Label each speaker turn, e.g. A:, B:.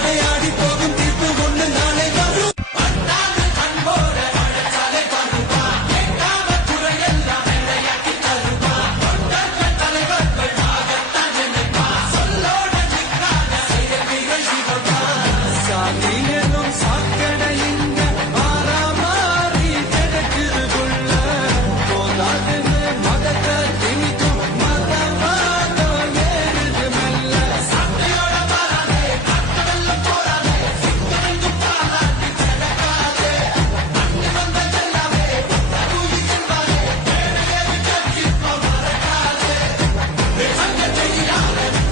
A: Friday.
B: Hallelujah, hallelujah.